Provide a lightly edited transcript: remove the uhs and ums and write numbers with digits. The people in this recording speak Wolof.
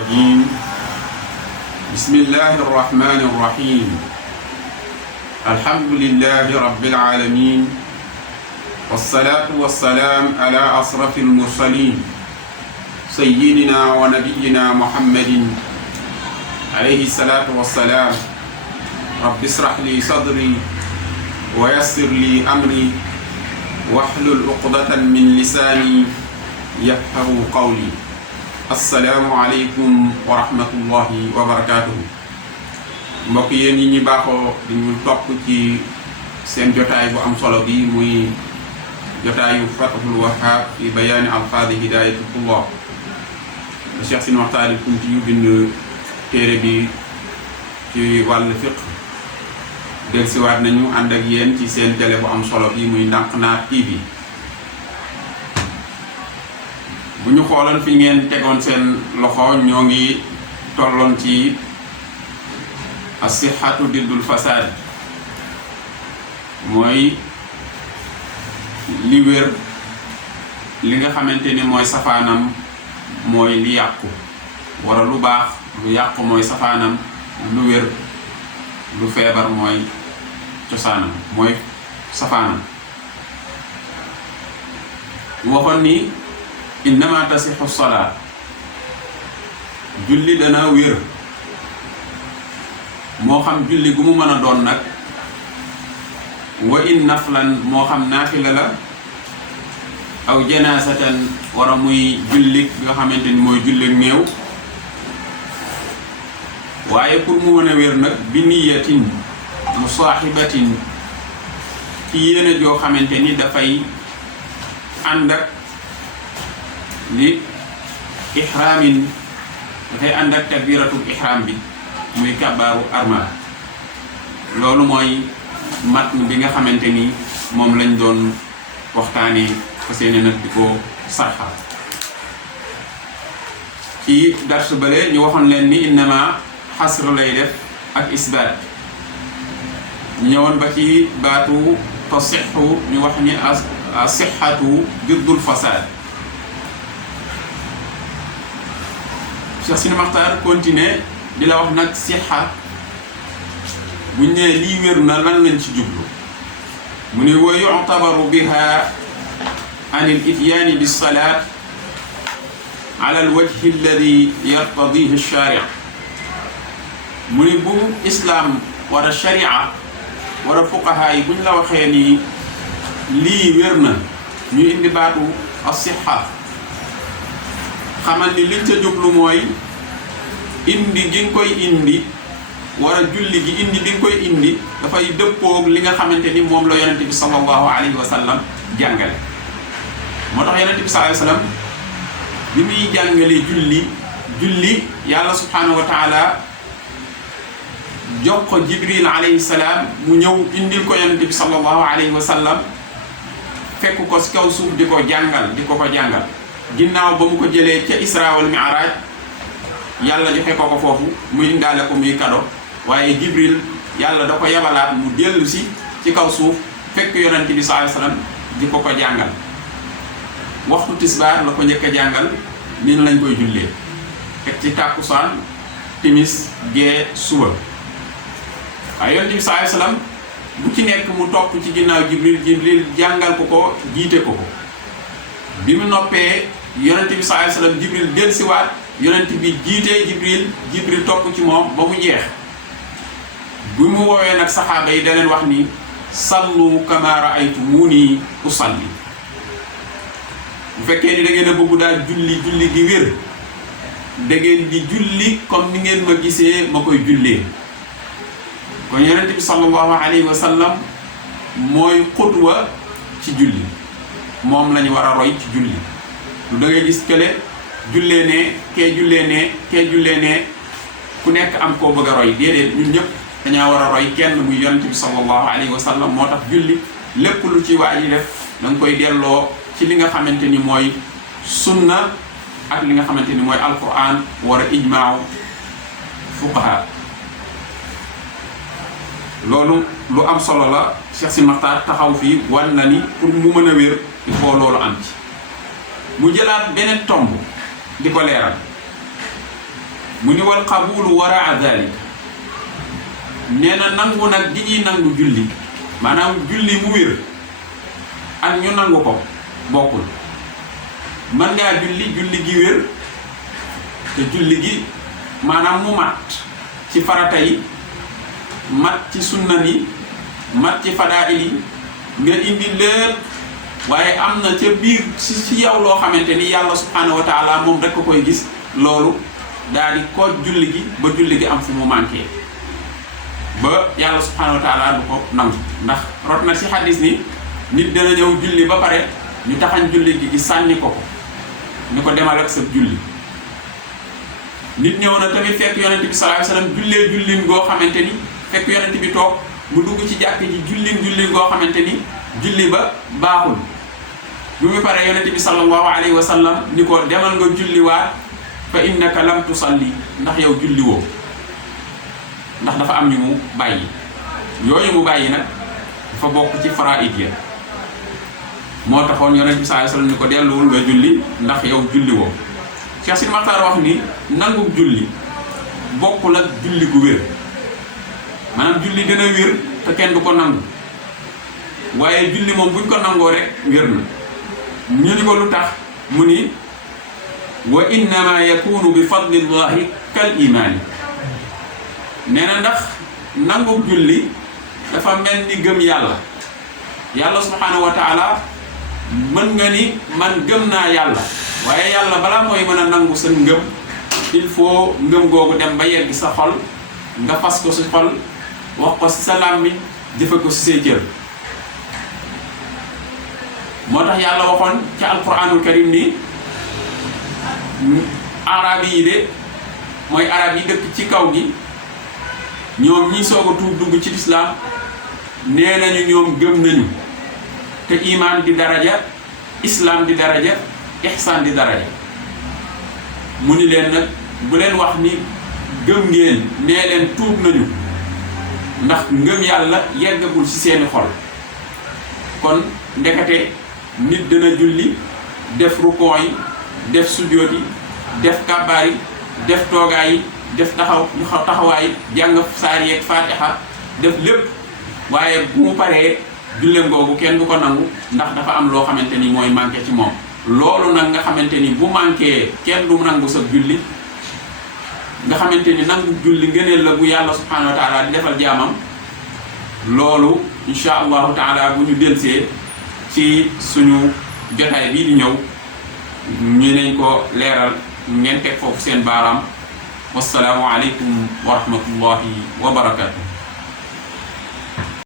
الرجيم بسم الله الرحمن الرحيم الحمد لله رب العالمين والصلاة والسلام على أشرف المرسلين سيدنا ونبينا محمد عليه الصلاة والسلام رب اشرح لي صدري ويسر لي أمري واحلل عقدة من لساني يفقهوا قولي asalaamualeykum wa rahmatullahi wa barakaatuhu mbokk yéen yi ñu baaxoo di ñu topp ci seen jotaay bu am solo bi muy jotaayu Fathul Wahhab fi bayaani alfaadi hidaayati tullah Cheikh Sine Mokhtar Kounti yu bind téere bi ci wàllu fiqh dellusiwaat nañu ànd ak yéen ci seen télé bu am solo bi muy Ndànk-Naar TV bu ñu xooloon fi ngeen tegoon seen loxo ñoo ngi tolloon ci as-sihhatu diddul fasaad mooy li wér li nga xamante ni mooy safaanam mooy li yàqu wala lu baax lu yàqu mooy safaanam lu wér lu feebar mooy cosaanam mooy safaanam waxoon ni innama tasixu salaat julli dana wér moo xam julli gu mu mën a doon nag wa in naflan moo xam naafila la aw janaasatan wara muy julli nga xamante ni mooy julli néew waaye pour mu mën a wér nag bi niyatin musaaxibatin ci yéene joo xamante ni dafay ànd ak li ihraamin dafay ànd ak takbiratul ihraam bi muy kabaaru armal loolu mooy matn bi nga xamante ni moom lañ doon waxtaanee fa seeni nag di ko sarxal ci dars bale ñu waxoon leen ni innama xasr lay def ak isbaat ñëwoon ba ci baatu tasixu ñu wax ni as-sixatu diddul fasaad Cheikh Sine Mokhtar continué di la wax nag sixa buñ ne lii wér na lan lañ ci jublu mu ne wa yu'tabaru biha an al-ityaani bis-salaat ala al-wajhi alladi yartadihi ash-shaari' mu ne bu islaam wala sharia wala fuqaha yi buñ la waxee ni lii wér na ñu indi baatu as-sixa xamal ni liñ ca jublu mooy indi gi nga koy indi wala julli gi indi bi nga koy indi dafay dëppoog li nga xamante ni moom la yonente bi sallallahu alayhi wa sallam jàngale moo tax yonente bi sallallahu alayhi wa sallam bi muy jàngale julli yàlla subhanahu wa taala jox ko jibril alayhi salaam mu ñëw indil ko yonente bi sallallahu alayhi wa sallam fekk ko si kaw suuf di ko jàngal di ko jàngal ginnaaw ba mu ko jëlee ca Isra wal Mi'raj yàlla joxe ko foofu mu indaale ko muy kado waaye Jibril yàlla da ko yabalaat mu dellu si ci kaw suuf fekk yonent bi sallallahu alayhi wasallam di ko jàngal waxtu tisbaar la ko njëkk a jàngal ni lañ koy jullee teg ci tàkkusaan timis gee suba waaye yonent bi sallallahu alayhi wasallam bu ci nekk mu topp ci ginnaaw Jibril jàngal ko jiite ko bi mu noppee yonent bi sallallahu alayhi wasallam Jibril dellusiwaat yonent bi jiitee Jibril topp ci moom ba mu jeex bi mu woowee nag saxaaba yi da leen wax ni sallu kama ra'aytumuni usalli bu fekkee ni da ngeen a bëgg daal julli gi wér da ngeen di julli comme ni ngeen ma gisee ma koy jullee kon yonent bi sallallahu alayhi wasallam mooy xutwa ci julli moom lañu war a roy ci julli lu da ngay gis kële jullee ne kee jullee ne ku nekk am koo bëgg a roy déedéet ñun ñëpp dañaa war a roy kenn muy yonent bi sallallahu alayhi wa sallam moo tax julli lépp lu ci waa ji def da nga koy delloo ci li nga xamante ni mooy sunna ak li nga xamante ni mooy alquran war a ijmaaw fuqaha loolu lu am solo la Cheikh Sine Mokhtar taxaw fii wan na ni pour mu mën a wér il faut loolu am ci mu jëlaat beneen tomb di ko leeral mu ni wal qabulu waraa dalik nee na nangu nag gi ñuy nangu julli maanaam julli mu wér ak ñu nangu ko bokkul mën ngaa julli gi wér te julli gi maanaam mu mat ci farata yi mat ci sunna yi mat ci fadaa'il yi nga indi lépp waaye am na ca biir ci yow loo xamante ni yàlla subhanahu wa taala moom rek ko koy gis loolu daal di ko julli gi ba julli gi am fu mu manqué ba yàlla subhanahu wa taala du ko nangu ndax rot na ci xadis ni nit dana ñëw julli ba pare ñu taxañ julli gi sànni ko ni ko demal ak sa julli nit ñëw na tamit fekk yonent bi sallallahu alayhi wasallam jullee jullin goo xamante ni fekk yonent bi toog mu dugg ci jàkk ji jullin goo xamante ni julli ba baaxul bu mu paree yonent bi sallallahu alayhi wasallam ni ko demal nga julliwaat fa innaka lam tusalli ndax yow julli woo ndax dafa am ñu mu bàyyi yooyu mu bàyyi nag dafa bokk ci faraa'id ya moo taxoon yonent bi sallallahu alayhi wasallam ni ko delluwul nga julli ndax yow julli woo Cheikh Sidi Maxtaar wax ni nangu julli bokkul ak julli gu wér maanaam julli dina wér te kenn du ko nangu waaye julli moom buñ ko nangoo rek wér na ñu ni ko lu tax mu ni wa innama yakunu bi fadlillahi kal imaani nee na ndax nangu julli dafa mel ni gëm yàlla subhanahu wa taala mën nga ni man gëm naa yàlla waaye yàlla balaa mooy mën a nangu sa ngëm il faut ngëm googu dem ba yegg sa xol nga fas ko si xol wax ko si sa làmmiñ jëfe ko si say cër moo tax yàlla waxoon ci alquranul karim ni arab yi de mooy arab yi dëkk ci kaw gi ñoom ñi soog a tuub dugg ci lislaam nee nañu ñoom gëm nañu te iman di daraja islam di daraja ihsan di daraja mu ni leen nag bu leen wax ni gëm ngeen nee leen tuub nañu ndax ngëm yàlla yeggagul ci seeni xol kon ndekete nit dana julli def rukoo yi def sujjóot yi def kàbbaar yi def toogaay yi def taxawaay jàng saar yeeg faatiha def lépp waaye bu mu paree julleem googu kenn du ko nangu ndax dafa am loo xamante ni mooy manqué ci moom loolu nag nga xamante ni bu manqué kenn du nangu sa julli nga xamante ni nangu julli ngëneel la bu yàlla subhanahu wa taala di defal jaamam loolu insha allahu taala bu ñu delsee ci suñu jotaay bii di ñëw ñu nañ ko leeral ngeen teg foofu seen baaraam wassalaamu aleykum wa rahmatullahi wa barakatuh